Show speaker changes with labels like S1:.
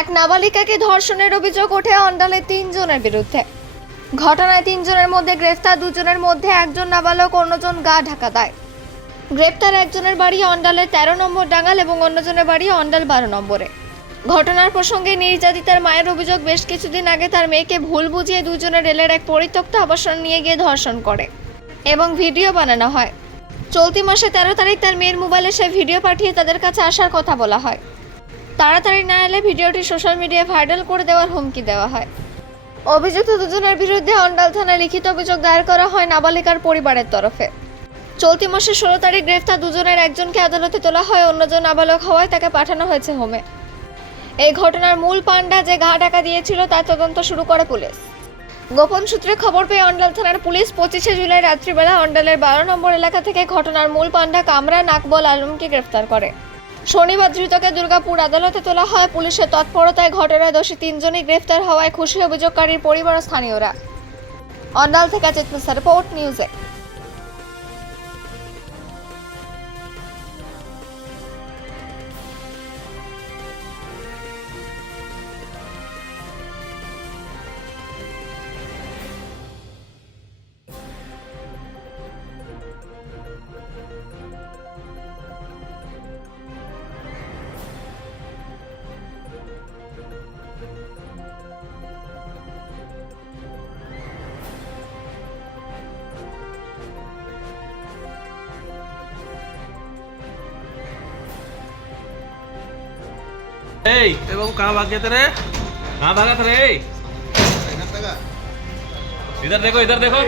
S1: এক নাবালিকাকে ধর্ষণের অভিযোগ ওঠে অন্ডালে তিনজনের বিরুদ্ধে। ঘটনায় তিনজনের মধ্যে গ্রেফতার, দুজনের মধ্যে একজন নাবালক, অন্যজন গা ঢাকা দেয়। গ্রেপ্তার একজনের বাড়ি অন্ডালের তেরো নম্বর ডাঙ্গাল এবং অন্যজনের বাড়ি অন্ডাল বারো নম্বরে। ঘটনার প্রসঙ্গে নির্যাতিতার মায়ের অভিযোগ বেশ কিছুদিন আগে তার মেয়েকে ভুল বুঝিয়ে দুজনের রেলের এক পরিত্যক্ত আবাসন নিয়ে গিয়ে ধর্ষণ করে এবং ভিডিও বানানো হয়। চলতি মাসে তেরো তারিখ তার মেয়ের মোবাইলে সে ভিডিও পাঠিয়ে তাদের কাছে আসার কথা বলা হয়। তাড়াতাড়ি না এলে ভিডিওটি সোশ্যাল মিডিয়ায় ভাইরাল করে দেওয়ার হুমকি দেওয়া হয়। অভিযুক্ত দুজনের বিরুদ্ধে অন্ডাল থানায় লিখিত অভিযোগ দায়ের করা হয় নাবালিকার পরিবারের তরফে। চলতি মাসের ষোলো তারিখ গ্রেফতার দুজনের একজনকে আদালতে তোলা হয়, অন্যজন নাবালক হওয়ায় তাকে পাঠানো হয়েছে হোমে। এই ঘটনার মূল পাণ্ডা যে ঘা টাকা দিয়েছিল তার তদন্ত শুরু করে পুলিশ। গোপন সূত্রে খবর পেয়ে অন্ডাল থানার পুলিশ পঁচিশে জুলাই রাত্রিবেলা অন্ডালের বারো নম্বর এলাকা থেকে ঘটনার মূল পান্ডা কামরা নাকবল আলমকে গ্রেফতার করে। শনিবার ধৃতকে দুর্গাপুর আদালতে তোলা হয়। পুলিশের তৎপরতায় ঘটনায় দোষী তিনজনই গ্রেফতার হওয়ায় খুশি অভিযোগকারীর পরিবার স্থানীয়রা। অন্ডাল থেকে চিত্রসা রিপোর্ট নিউজে
S2: ए बाबू कहाँ भाग गए तेरे कहाँ भागा था रे इधर देखो इधर देखो